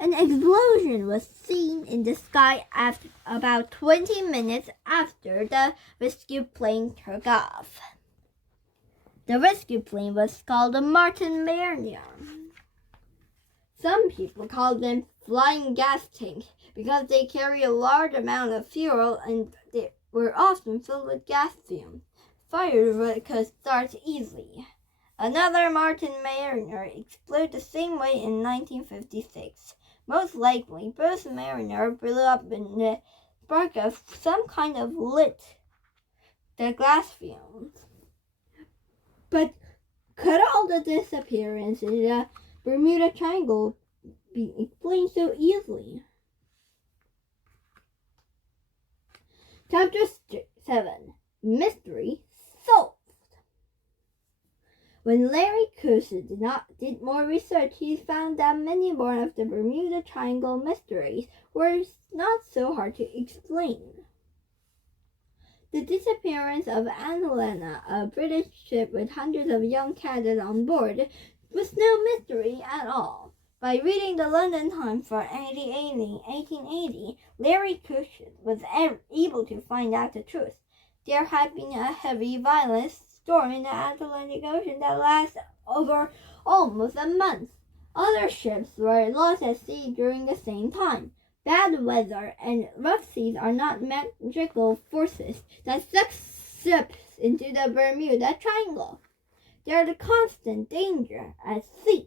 An explosion was seen in the sky after about 20 minutes after the rescue plane took off. The rescue plane was called the Martin Mariner. Some people call them flying gas tanks because they carry a large amount of fuel and they were often filled with gas fumes. Fire could start easily. Another Martin Mariner exploded the same way in 1956. Most likely, both mariners blew up in the spark of some kind of lit the glass fumes. But could all the disappearance in the Bermuda Triangle be explained so easily? Chapter 7. Mystery Solved. When Larry Kush did more research, he found that many more of the Bermuda Triangle mysteries were not so hard to explain. The disappearance of Annalena, a British ship with hundreds of young cadets on board, was no mystery at all. By reading the London Times for 1880, Larry Kush was able to find out the truth. There had been a heavy, violent storm in the Atlantic Ocean that lasted over almost a month. Other ships were lost at sea during the same time. Bad weather and rough seas are not magical forces that suck ships into the Bermuda Triangle. They are the constant danger at sea.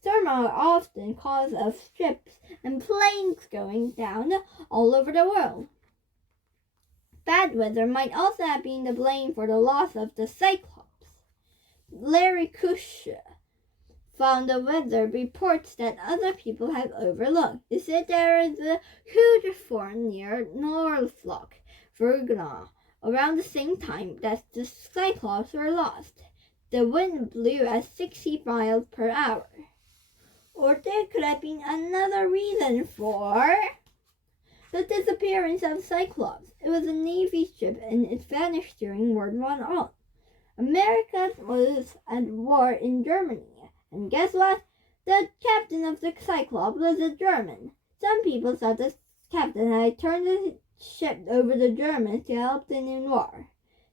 Storms are often cause of ships and planes going down all over the world. Bad weather might also have been the blame for the loss of the Cyclops. Larry Kush found the weather reports that other people have overlooked. He said there is a huge storm near Norfolk, Virginia, around the same time that the Cyclops were lost. The wind blew at 60 miles per hour. Or there could have been another reason for the disappearance of Cyclops. It was a Navy ship and it vanished during World War I. America was at war in Germany. And guess what? The captain of the Cyclops was a German. Some people thought the captain had turned the ship over to the Germans to help them in war.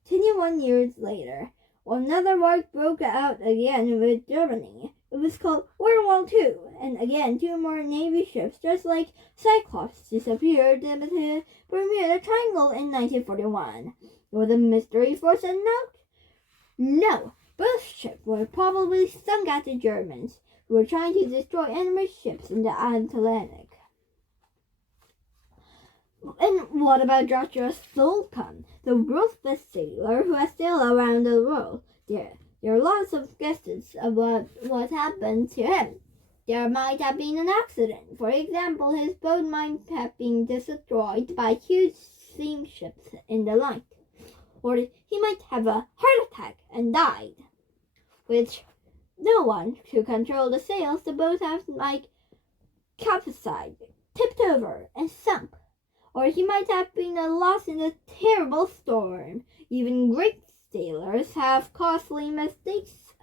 21 years later, another war broke out again with Germany. It was called World War II, and again 2 more Navy ships, just like Cyclops, disappeared in the Bermuda Triangle in 1941. Was a mystery force a note? No, both ships were probably sunk at the Germans, who were trying to destroy enemy ships in the Atlantic. And what about Joshua Slocum, the world's best sailor who has sailed around the world? There are lots of guesses about what happened to him. There might have been an accident. For example, his boat might have been destroyed by huge steamships in the line. Or he might have a heart attack and died. With no one to control the sails, the boat might capsized, tipped over, and sunk. Or he might have been lost in a terrible storm. Even great sailors have costly mistakes.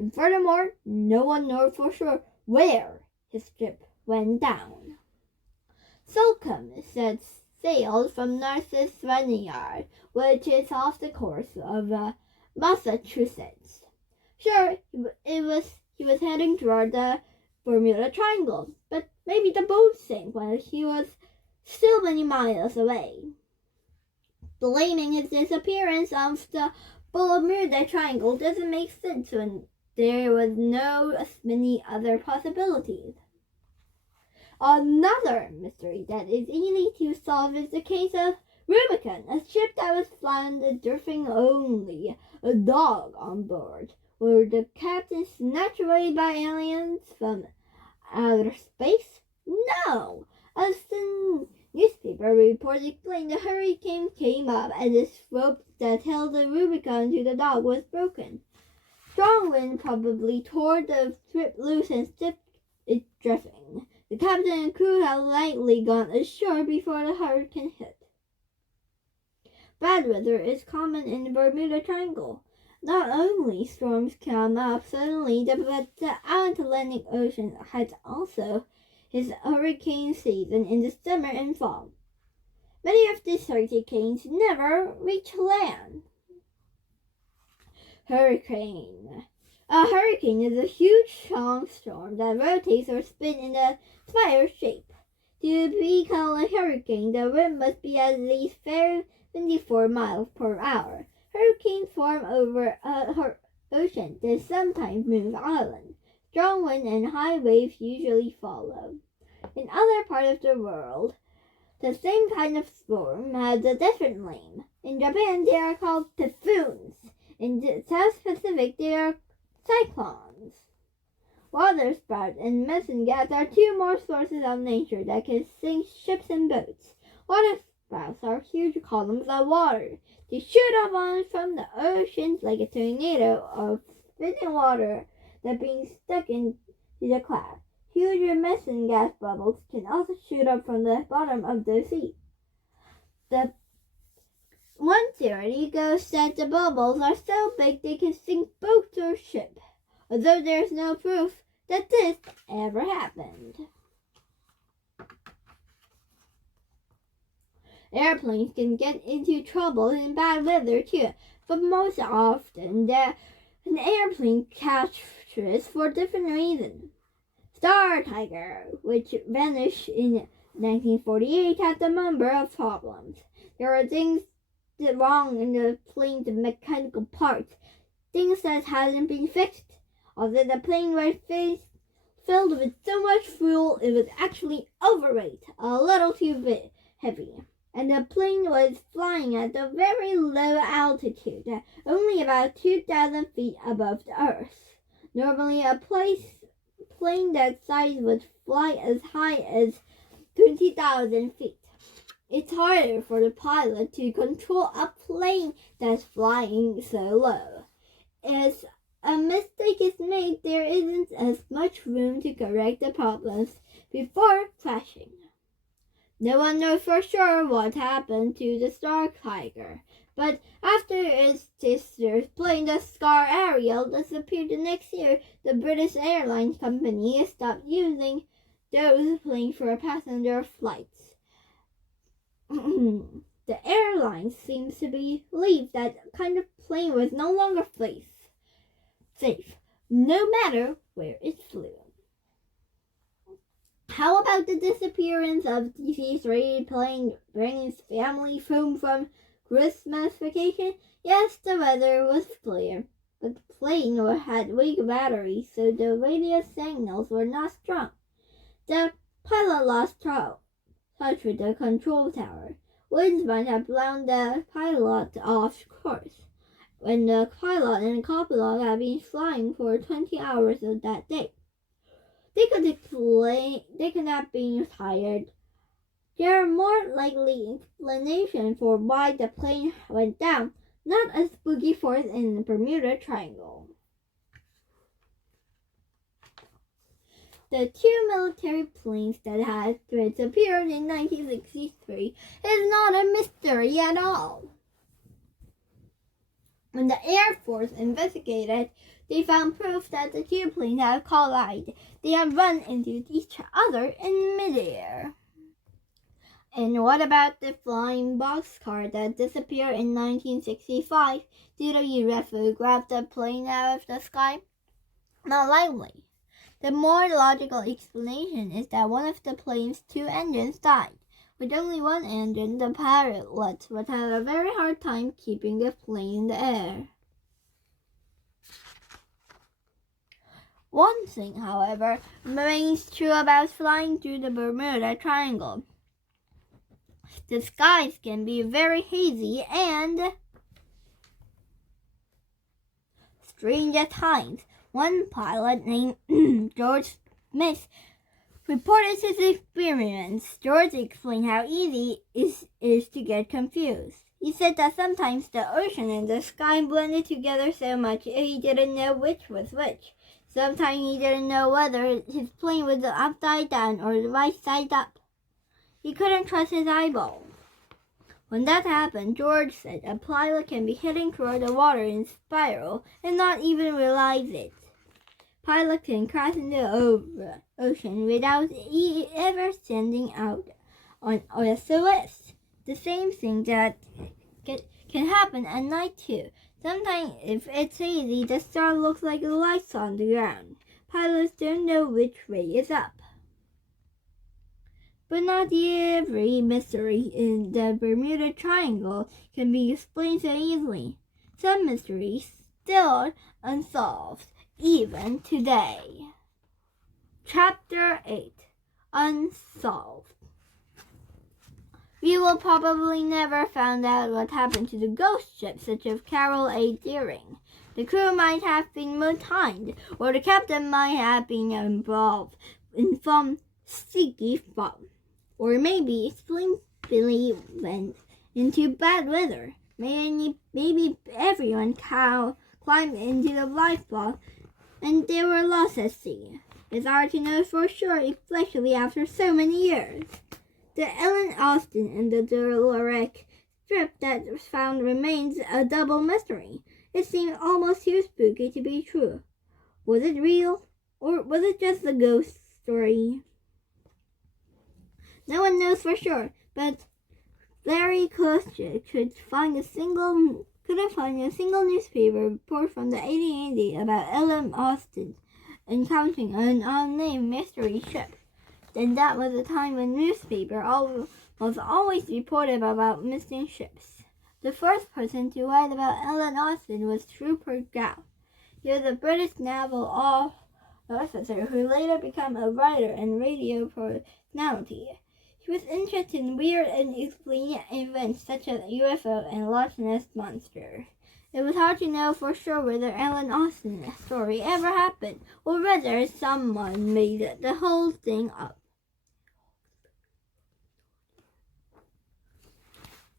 And furthermore, no one knows for sure where his ship went down. Slocum sailed from North's Vineyard, which is off the coast of Massachusetts. Sure, he was heading toward the Bermuda Triangle, but maybe the boat sank while he was still many miles away. Blaming his disappearance of the Bermuda Triangle doesn't make sense when there was no many other possibilities. Another mystery that is easy to solve is the case of Rubicon, a ship that was found drifting only a dog on board. Were the captain snatched away by aliens from outer space? No! As the newspaper report explained, the hurricane came up and the rope that held the Rubicon to the dog was broken. Strong wind probably tore the ship loose and set it drifting. The captain and crew had likely gone ashore before the hurricane hit. Bad weather is common in the Bermuda Triangle. Not only storms come up suddenly, but the Atlantic Ocean has also its hurricane season in the summer and fall. Many of these hurricanes never reach land. A hurricane is a huge strong storm that rotates or spins in a spiral shape. To be called a hurricane, the wind must be at least 74 miles per hour. Hurricanes form over an ocean that sometimes move islands. Strong wind and high waves usually follow. In other parts of the world, the same kind of storm has a different name. In Japan, they are called typhoons. In the South Pacific, they are cyclones. Waterspouts and methane gas are two more sources of nature that can sink ships and boats. Waterspouts are huge columns of water. They shoot up on from the oceans like a tornado of spitting water that being stuck into the clouds. Huge methane gas bubbles can also shoot up from the bottom of the sea. One theory goes that the bubbles are so big they can sink boats or ships, although there is no proof that this ever happened. Airplanes can get into trouble in bad weather too, but most often an airplane crashes for different reasons. Star Tiger, which vanished in 1948, had a number of problems. There were things wrong in the plane's mechanical parts, things that hadn't been fixed. Although the plane was filled with so much fuel, it was actually overweight, a little too heavy. And the plane was flying at a very low altitude, only about 2,000 feet above the Earth. Normally, a plane that size would fly as high as 20,000 feet. It's harder for the pilot to control a plane that's flying so low. As a mistake is made, there isn't as much room to correct the problems before crashing. No one knows for sure what happened to the Star Tiger, but after its sister plane, the Star Ariel, disappeared the next year, the British Airlines company stopped using those planes for passenger flights. The airline seems to believe that kind of plane was no longer safe, no matter where it flew. How about the disappearance of DC-3 plane bringing family home from Christmas vacation? Yes, the weather was clear, but the plane had weak batteries, so the radio signals were not strong. The pilot lost touch with the control tower. Winds might have blown the pilot off course when the pilot and co-pilot had been flying for 20 hours of that day. They could have been tired. There are more likely explanations for why the plane went down, not a spooky force in the Bermuda Triangle. The two military planes that had disappeared in 1963 is not a mystery at all. When the Air Force investigated They found proof that the two planes had collided. They had run into each other in midair. And what about the flying boxcar that disappeared in 1965? Did a UFO grab the plane out of the sky? Not likely. The more logical explanation is that one of the plane's two engines died. With only one engine, the pilots would have a very hard time keeping the plane in the air. One thing, however, remains true about flying through the Bermuda Triangle. The skies can be very hazy and strange at times. One pilot named George Smith reported his experience. George explained how easy it is to get confused. He said that sometimes the ocean and the sky blended together so much he didn't know which was which. Sometimes he didn't know whether his plane was upside down or the right side up. He couldn't trust his eyeballs. When that happened, George said a pilot can be heading toward the water in spiral and not even realize it. Pilots can crash in the ocean without ever sending out on SOS. The same thing that can happen at night too. Sometimes if it's hazy, the star looks like lights on the ground. Pilots don't know which way is up. But not every mystery in the Bermuda Triangle can be explained so easily. Some mysteries still unsolved, even today. Chapter 8: Unsolved. We will probably never find out what happened to the ghost ships such as Carol A. Deering. The crew might have been mutilated, or the captain might have been involved in some sticky fun. Or maybe Billy went into bad weather. Maybe everyone climbed into the lifeboat and they were lost at sea. It's hard to know for sure, especially after so many years. The Ellen Austin and the Dolores strip that found remains a double mystery. It seemed almost too spooky to be true. Was it real, or was it just a ghost story? No one knows for sure, but Larry Koschek couldn't find a single newspaper report from the 1880s about Ellen Austin encountering an unnamed mystery ship. Then that was a time when newspapers was always reported about missing ships. The first person to write about Ellen Austin was Rupert Gow. He was a British naval officer who later became a writer and radio personality. He was interested in weird and unexplained events such as UFO and Loch Ness Monster. It was hard to know for sure whether Ellen Austin's story ever happened or whether someone made the whole thing up.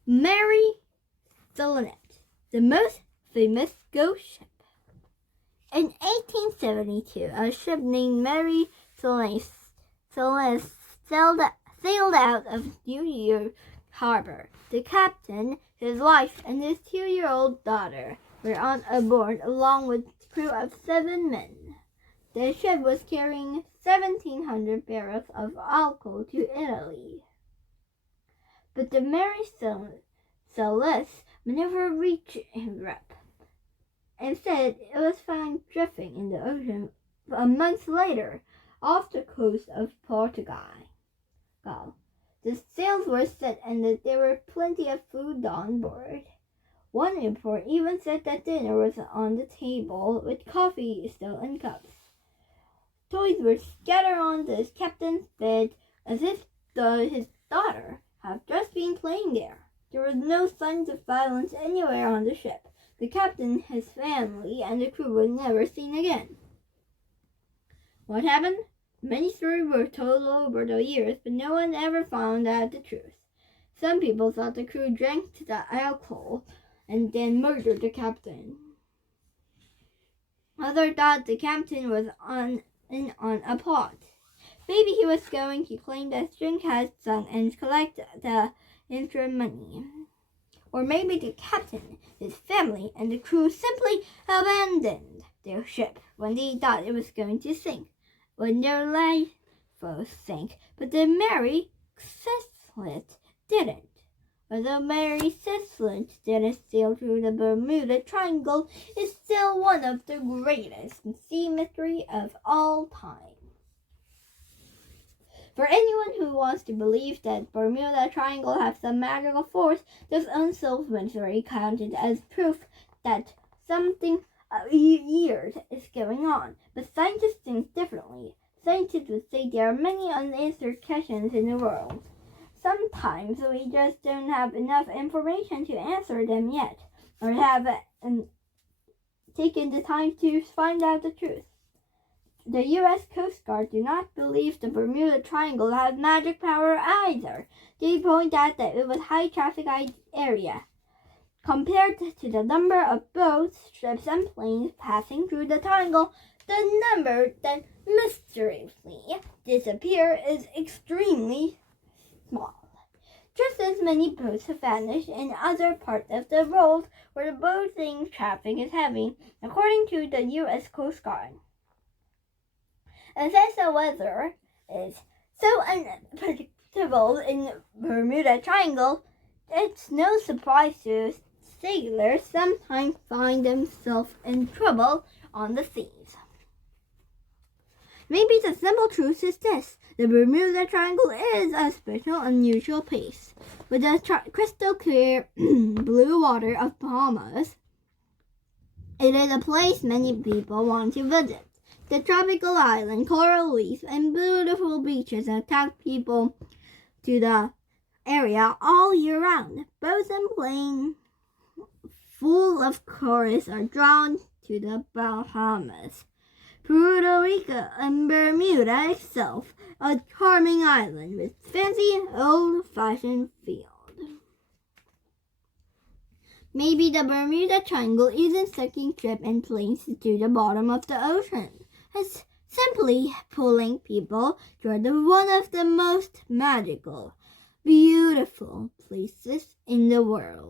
Mary Celeste, the most famous ghost ship. In 1872, a ship named Mary Celeste sailed out of New York Harbor. The captain, his wife, and his 2-year-old daughter were on board along with a crew of 7 men. The ship was carrying 1,700 barrels of alcohol to Italy. But the Mary Celeste never reached Europe. Instead, it was found drifting in the ocean a month later off the coast of Portugal. The sails were set and that there were plenty of food on board. One report even said that dinner was on the table with coffee still in cups. Toys were scattered on the captain's bed as if his daughter had just been playing there. There was no signs of violence anywhere on the ship. The captain, his family, and the crew were never seen again. What happened? Many stories were told over the years, but no one ever found out the truth. Some people thought the crew drank the alcohol and then murdered the captain. Others thought the captain was on a pot. Maybe he was going to claim that drink had sunk and collect the insurance money. Or maybe the captain, his family, and the crew simply abandoned their ship when they thought it was going to sink. When their lifeboat sank, but the Mary Cecilite didn't. Although Mary Cecilite didn't sail through the Bermuda Triangle, it's still one of the greatest sea mysteries of all time. For anyone who wants to believe that Bermuda Triangle has some magical force, this unsolved mystery counted as proof that something weird is going on. But scientists think differently. Scientists would say there are many unanswered questions in the world. Sometimes we just don't have enough information to answer them yet, or have taken the time to find out the truth. The U.S. Coast Guard do not believe the Bermuda Triangle has magic power either. They point out that it was a high-traffic area. Compared to the number of boats, ships, and planes passing through the triangle, the number that mysteriously disappear is extremely small. Just as many boats have vanished in other parts of the world where the boating traffic is heavy, according to the U.S. Coast Guard. And since the weather is so unpredictable in Bermuda Triangle, it's no surprise to sailors sometimes find themselves in trouble on the seas. Maybe the simple truth is this: the Bermuda Triangle is a special, unusual place. With the crystal clear blue water of Bahamas, it is a place many people want to visit. The tropical island, coral reefs, and beautiful beaches attract people to the area all year round. Boats and planes full of tourists are drawn to the Bahamas. Puerto Rico and Bermuda itself, a charming island with fancy, old-fashioned fields. Maybe the Bermuda Triangle isn't sucking ships and planes to the bottom of the ocean. It's simply pulling people toward one of the most magical, beautiful places in the world.